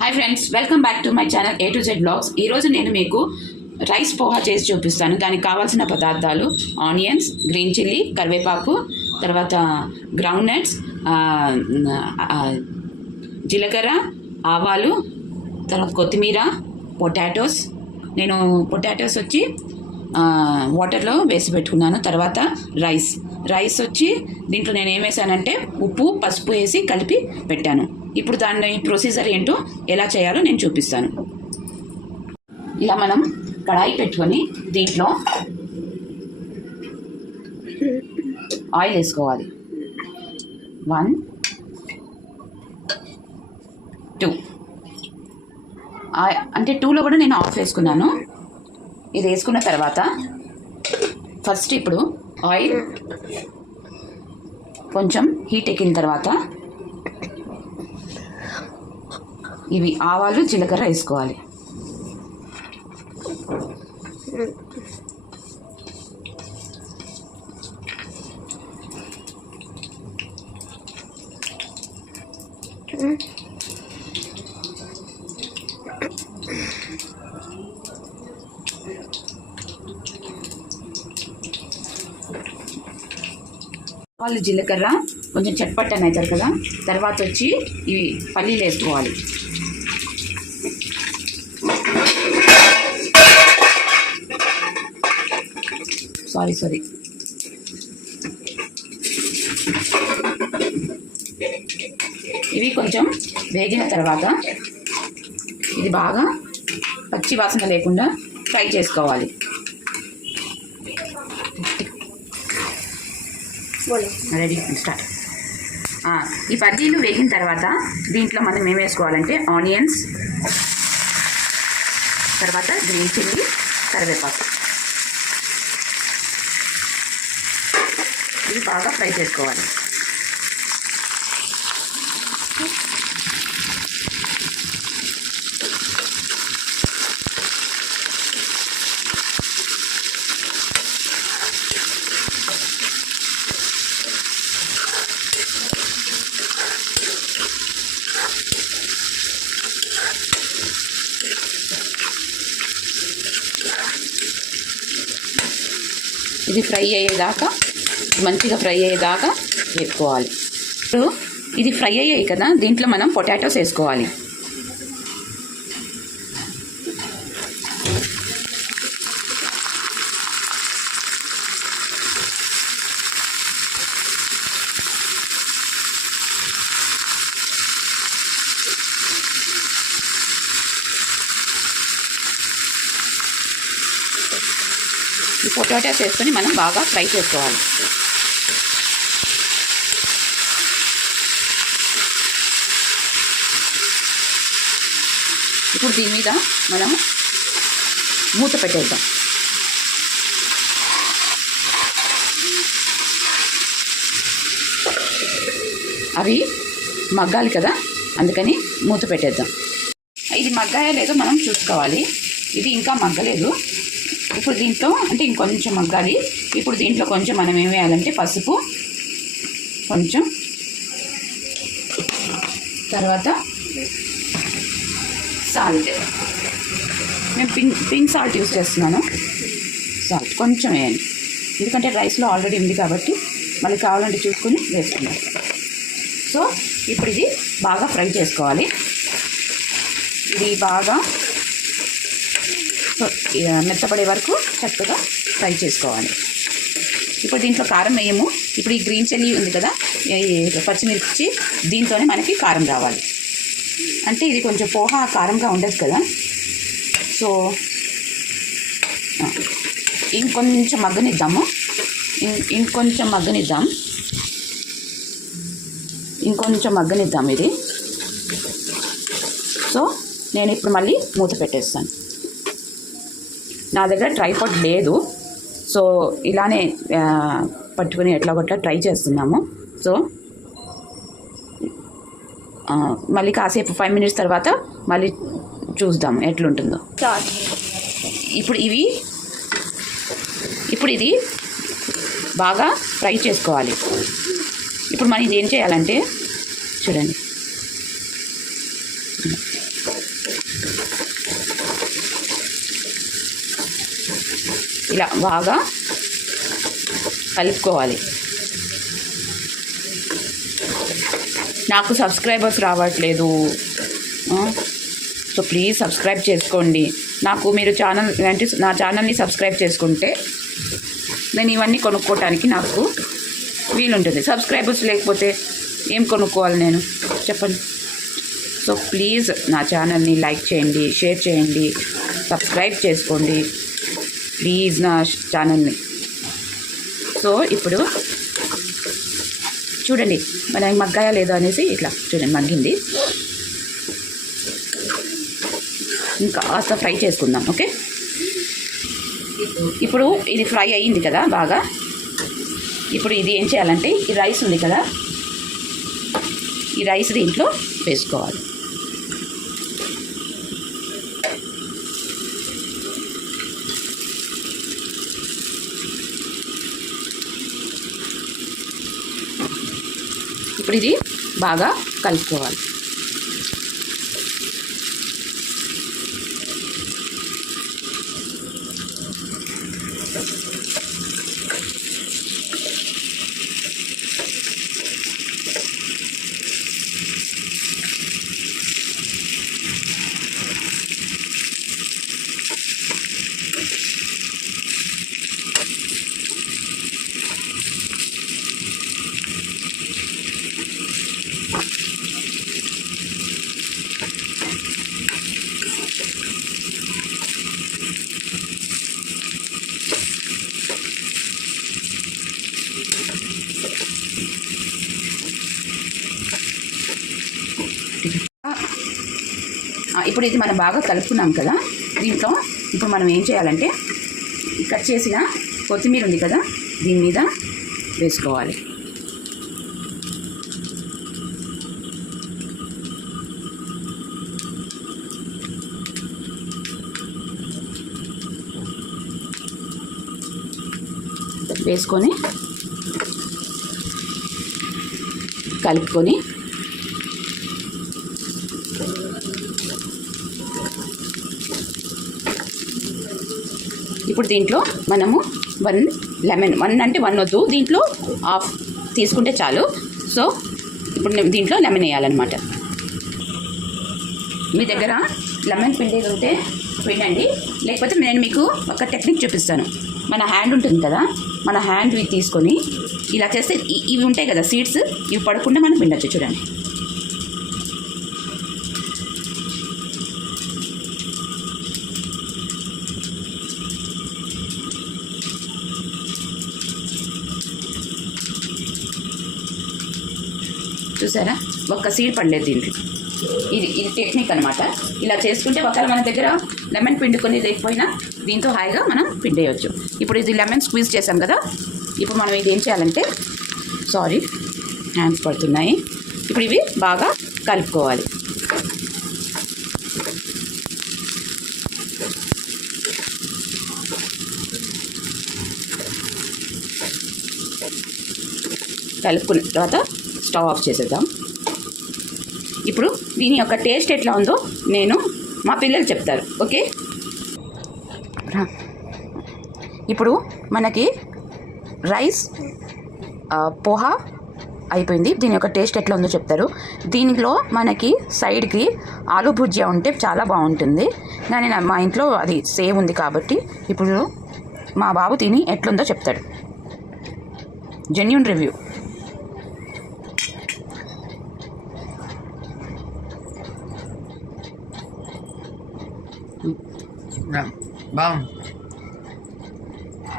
Hi friends, welcome back to my channel A to Z blogs. ఈరోజు నేను మీకు rice poha చేసి చూపిస్తాను. దానికి కావాల్సిన పదార్థాలు ఆనియన్స్, గ్రీన్ చిల్లీ, కరివేపాకు, తర్వాత గ్రౌండ్ నట్స్, జీలకర్ర, ఆవాలు, తర్వాత కొత్తిమీర, పొటాటోస్. నేను పొటాటోస్ వచ్చి వాటర్లో వేసి పెట్టుకున్నాను. తర్వాత రైస్ వచ్చి దీంట్లో నేను ఏం వేసానంటే ఉప్పు, పసుపు వేసి కలిపి పెట్టాను. ఇప్పుడు దాని ప్రొసీజర్ ఏంటో ఎలా చేయాలో నేను చూపిస్తాను. ఇలా మనం కడాయి పెట్టుకొని దీంట్లో ఆయిల్ వేసుకోవాలి. 1 2 అంటే 2లో కూడా నేను ఆఫ్ వేసుకున్నాను. ఇది వేసుకున్న తర్వాత ఫస్ట్ ఇప్పుడు ఆయిల్ కొంచెం హీట్ ఎక్కిన తర్వాత ఇవి ఆవాలు, జీలకర్ర వేసుకోవాలి. వాళ్ళు జీలకర్ర కొంచెం చట్పట్టని అవుతారు కదా. తర్వాత వచ్చి ఇవి పల్లీలు వేసుకోవాలి. సారీ ఇవి కొంచెం వేగిన తర్వాత ఇది బాగా పచ్చి వాసన లేకుండా ఫ్రై చేసుకోవాలి. Ready, start. ఈ పల్లీలు వేగిన తర్వాత దీంట్లో మనం ఏం వేసుకోవాలంటే ఆనియన్స్, తర్వాత గ్రీన్ చిల్లీ, కరివేపాకు, ఇవి బాగా ఫ్రై చేసుకోవాలి. ఇది ఫ్రై అయ్యేదాకా, మంచిగా ఫ్రై అయ్యేదాకా వేసుకోవాలి. ఇప్పుడు ఇది ఫ్రై అయ్యాయి కదా, దీంట్లో మనం పొటాటోస్ వేసుకోవాలి. ఈ పొటాటోస్ వేసుకొని మనం బాగా ఫ్రై చేసుకోవాలి. ఇప్పుడు దీని మీద మనం మూత పెట్టేద్దాం. అవి మగ్గాలి కదా, అందుకని మూత పెట్టేద్దాం. ఇది మగ్గాయో లేదో మనం చూసుకోవాలి. ఇది ఇంకా మగ్గలేదు. ఇప్పుడు దీంట్లో అంటే ఇంకొంచెం మగ్గాలి. ఇప్పుడు దీంట్లో కొంచెం మనం ఏం వేయాలంటే పసుపు కొంచెం, తర్వాత సాల్ట్. నేను పింక్ సాల్ట్ యూస్ చేస్తున్నాను. సాల్ట్ కొంచెం వేయండి, ఎందుకంటే రైస్లో ఆల్రెడీ ఉంది కాబట్టి మళ్ళీ కావాలంటే చూసుకొని వేసుకున్నాం. సో ఇప్పుడు ఇది బాగా ఫ్రై చేసుకోవాలి. ఇది బాగా మెత్తపడే వరకు చక్కగా ఫ్రై చేసుకోవాలి. ఇప్పుడు దీంట్లో కారం వేయము. ఇప్పుడు ఈ గ్రీన్ చిల్లీ ఉంది కదా, పచ్చిమిర్చి, దీంతోనే మనకి కారం రావాలి. అంటే ఇది కొంచెం పోహా కారంగా ఉండదు కదా. సో ఇంకొంచెం మగ్గనిద్దాము. ఇంకొంచెం మగ్గనిద్దాం ఇది. సో నేను ఇప్పుడు మళ్ళీ మూత పెట్టేస్తాను. నా దగ్గర ట్రైపాడ్ లేదు, సో ఇలానే పట్టుకుని ఎట్లా కొట్లా ట్రై చేస్తున్నాము. సో మళ్ళీ కాసేపు 5 minutes తర్వాత మళ్ళీ చూద్దాం ఎట్లుంటుందో. ఇప్పుడు ఇది బాగా ఫ్రై చేసుకోవాలి. ఇప్పుడు మనం ఇది ఏం చేయాలంటే చూడండి, ఇలా బాగా కలుపుకోవాలి. నాకు సబ్స్క్రైబర్స్ రావట్లేదు, సో ప్లీజ్ సబ్స్క్రైబ్ చేసుకోండి. నాకు మీరు నా ఛానల్ని సబ్స్క్రైబ్ చేసుకుంటే నేను ఇవన్నీ కొనుక్కోవటానికి నాకు వీలుంటుంది. సబ్స్క్రైబర్స్ లేకపోతే ఏం కొనుక్కోవాలి నేను, చెప్పండి. సో ప్లీజ్ నా ఛానల్ని లైక్ చేయండి, షేర్ చేయండి, సబ్స్క్రైబ్ చేసుకోండి ప్లీజ్ నా ఛానల్ని. సో ఇప్పుడు చూడండి మనకి మగ్గాయా లేదో అనేసి ఇట్లా చూడండి మగ్గింది. ఇంకా కాస్త ఫ్రై చేసుకుందాం. ఓకే, ఇప్పుడు ఇది ఫ్రై అయ్యింది కదా బాగా. ఇప్పుడు ఇది ఏం చేయాలంటే ఈ రైస్ ఉంది కదా, ఈ రైస్ దీంట్లో వేసుకోవాలి. ఇప్పుడు ఇది బాగా కలుపుకోవాలి. ఇప్పుడు ఇది మనం బాగా కలుపుకున్నాం కదా, దీంట్లో ఇప్పుడు మనం ఏం చేయాలంటే కట్ చేసిన కొత్తిమీర ఉంది కదా దీని మీద వేసుకోవాలి. వేసుకొని కలుపుకొని ఇప్పుడు దీంట్లో మనము 1 లెమన్, 1 అంటే 1 వద్దు, దీంట్లో హాఫ్ తీసుకుంటే చాలు. సో ఇప్పుడు దీంట్లో లెమన్ వేయాలన్నమాట. మీ దగ్గర లెమన్ పిండేది ఉంటే పిండండి, లేకపోతే నేను మీకు ఒక టెక్నిక్ చూపిస్తాను. మన హ్యాండ్ ఉంటుంది కదా, మన హ్యాండ్ ఇవి తీసుకొని ఇలా చేస్తే ఇవి ఉంటాయి కదా సీడ్స్, ఇవి పడకుండా మనం పిండచ్చు. చూడండి, చూసారా ఒక్క సీడ్ పడలేదు దీంట్లో. ఇది టెక్నిక్ అనమాట. ఇలా చేసుకుంటే ఒకవేళ మన దగ్గర లెమన్ పిండుకొని లేకపోయినా దీంతో హాయిగా మనం పిండేయచ్చు. ఇప్పుడు ఇది లెమన్ స్క్వీజ్ చేసాం కదా, ఇప్పుడు మనం ఇది ఏం చేయాలంటే హ్యాండ్స్ పడుతున్నాయి. ఇప్పుడు ఇవి బాగా కలుపుకోవాలి. కలుపుకున్న తర్వాత స్టవ్ ఆఫ్ చేసేద్దాం. ఇప్పుడు దీని యొక్క టేస్ట్ ఎట్లా ఉందో మా పిల్లలు చెప్తారు. ఓకే, ఇప్పుడు మనకి రైస్ పోహా అయిపోయింది. దీని యొక్క టేస్ట్ ఎట్లా ఉందో చెప్తారు. దీనిలో మనకి సైడ్కి ఆలూ భుజియా ఉంటే చాలా బాగుంటుంది, కానీ మా ఇంట్లో అది సేవ్ ఉంది కాబట్టి ఇప్పుడు మా బాబు తిని ఎట్లుందో చెప్తాడు. Genuine review.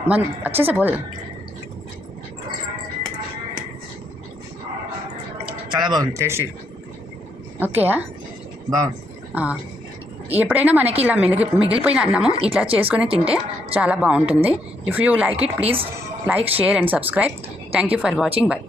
मन अच्छे से बोल. చాలా బాగుంది, టేస్టీ. ఓకేయా, బాగుంది. ఎప్పుడైనా మనకి ఇలా మిగిలిపోయిన అన్నము ఇట్లా చేసుకొని తింటే చాలా బాగుంటుంది. If you like it please like, share and subscribe. Thank you for watching. By.